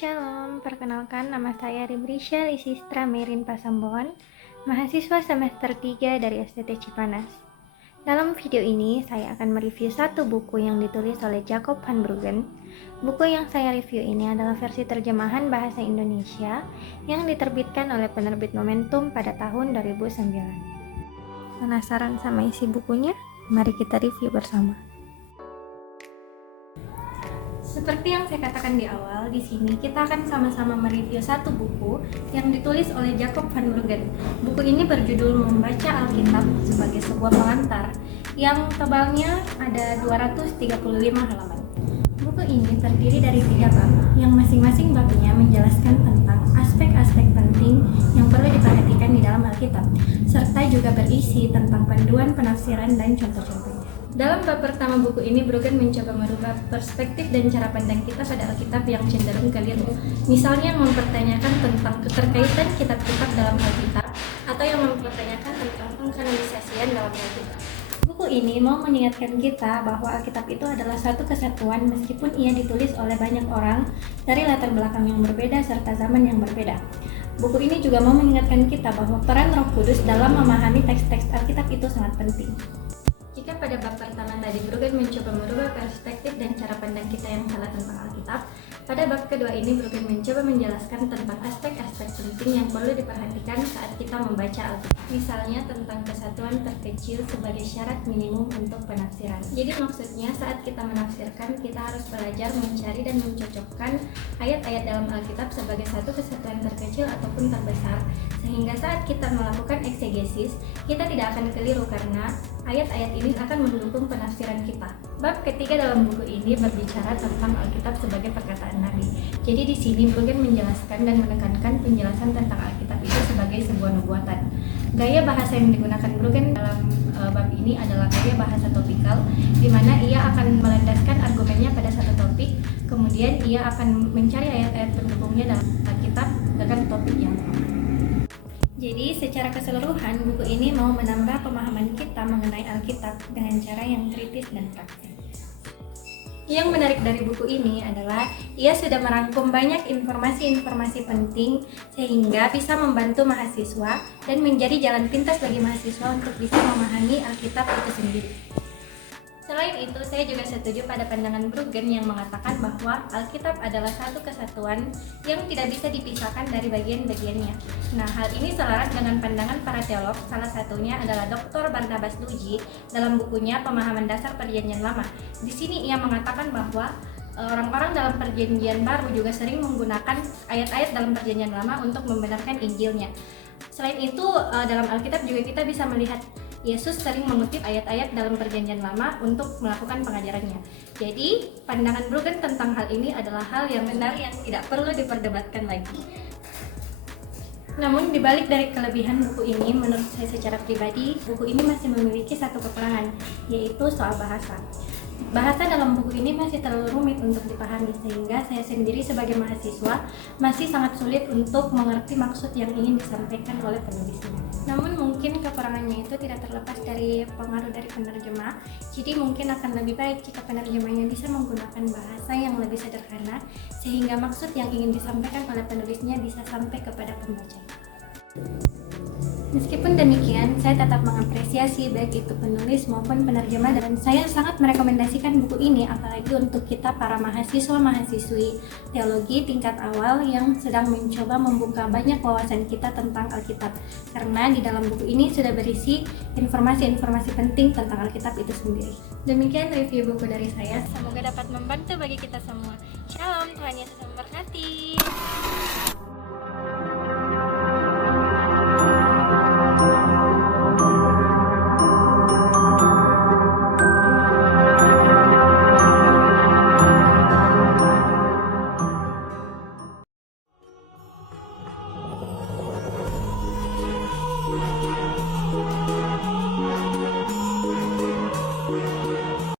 Shalom, perkenalkan nama saya Rimrisha Lisistra Merin Pasambon, mahasiswa semester 3 dari STT Cipanas. Dalam video ini, saya akan mereview satu buku yang ditulis oleh Jacob van Bruggen. Buku yang saya review ini adalah versi terjemahan bahasa Indonesia yang diterbitkan oleh penerbit Momentum pada tahun 2009. Penasaran sama isi bukunya? Mari kita review bersama. Seperti yang saya katakan di awal, di sini kita akan sama-sama mereview satu buku yang ditulis oleh Jacob van Bruggen. Buku ini berjudul Membaca Alkitab sebagai sebuah pengantar yang tebalnya ada 235 halaman. Buku ini terdiri dari 3 bab yang masing-masing babnya menjelaskan tentang aspek-aspek penting yang perlu diperhatikan di dalam Alkitab, serta juga berisi tentang panduan penafsiran dan contoh-contohnya. Dalam bab pertama buku ini, Bruggen mencoba merubah perspektif dan cara pandang kita pada Alkitab yang cenderung keliru. Misalnya mempertanyakan tentang keterkaitan kitab-kitab dalam Alkitab, atau yang mempertanyakan tentang pengkanonisasian dalam Alkitab. Buku ini mau mengingatkan kita bahwa Alkitab itu adalah satu kesatuan meskipun ia ditulis oleh banyak orang dari latar belakang yang berbeda serta zaman yang berbeda. Buku ini juga mau mengingatkan kita bahwa peran Roh Kudus dalam memahami teks-teks Alkitab itu sangat penting. Jika pada bab pertama tadi Bruggen mencoba merubah perspektif dan cara pandang kita yang salah tentang Alkitab, pada bab kedua ini Bruggen mencoba menjelaskan tentang aspek-aspek penting yang perlu diperhatikan saat kita membaca Alkitab. Misalnya tentang kesatuan terkecil sebagai syarat minimum untuk penafsiran. Jadi maksudnya saat kita menafsirkan, kita harus belajar mencari dan mencocokkan ayat-ayat dalam Alkitab sebagai satu kesatuan terkecil ataupun terbesar, sehingga saat kita melakukan eksegesis, kita tidak akan keliru karena ayat-ayat ini akan mendukung penafsiran kita. Bab ketiga dalam buku ini berbicara tentang Alkitab sebagai perkataan Nabi. Jadi di sini Bruggen menjelaskan dan menekankan penjelasan tentang Alkitab itu sebagai sebuah nubuatan. Gaya bahasa yang digunakan Bruggen dalam bab ini adalah gaya bahasa topikal, di mana ia akan melandaskan argumennya pada satu topik, kemudian ia akan mencari ayat-ayat pendukungnya dalam Alkitab dengan topik yang sama. Jadi secara keseluruhan buku ini mau menambah pemahaman kita mengenai Alkitab dengan cara yang kritis dan praktis. Yang menarik dari buku ini adalah ia sudah merangkum banyak informasi-informasi penting sehingga bisa membantu mahasiswa dan menjadi jalan pintas bagi mahasiswa untuk bisa memahami Alkitab itu sendiri. Selain itu, saya juga setuju pada pandangan Bruggen yang mengatakan bahwa Alkitab adalah satu kesatuan yang tidak bisa dipisahkan dari bagian-bagiannya. Nah, hal ini selaras dengan pandangan para teolog, salah satunya adalah Dr. Barnabas Luji dalam bukunya Pemahaman Dasar Perjanjian Lama. Di sini ia mengatakan bahwa orang-orang dalam Perjanjian Baru juga sering menggunakan ayat-ayat dalam Perjanjian Lama untuk membenarkan Injilnya. Selain itu, dalam Alkitab juga kita bisa melihat Yesus sering mengutip ayat-ayat dalam Perjanjian Lama untuk melakukan pengajarannya. Jadi, pandangan Bruggen tentang hal ini adalah hal yang benar yang tidak perlu diperdebatkan lagi. Namun, dibalik dari kelebihan buku ini, menurut saya secara pribadi, buku ini masih memiliki satu kekurangan, yaitu soal bahasa. Bahasa dalam buku ini masih terlalu rumit untuk dipahami, sehingga saya sendiri sebagai mahasiswa masih sangat sulit untuk mengerti maksud yang ingin disampaikan oleh penulisnya. Namun mungkin kekurangannya itu tidak terlepas dari pengaruh dari penerjemah, jadi mungkin akan lebih baik jika penerjemahnya bisa menggunakan bahasa yang lebih sederhana, sehingga maksud yang ingin disampaikan oleh penulisnya bisa sampai kepada pembaca. Meskipun demikian, saya tetap mengapresiasi baik itu penulis maupun penerjemah dan saya sangat merekomendasikan buku ini apalagi untuk kita para mahasiswa-mahasiswi teologi tingkat awal yang sedang mencoba membuka banyak wawasan kita tentang Alkitab. Karena di dalam buku ini sudah berisi informasi-informasi penting tentang Alkitab itu sendiri. Demikian review buku dari saya, semoga dapat membantu bagi kita semua. Shalom, Tuhan Yesus memberkati.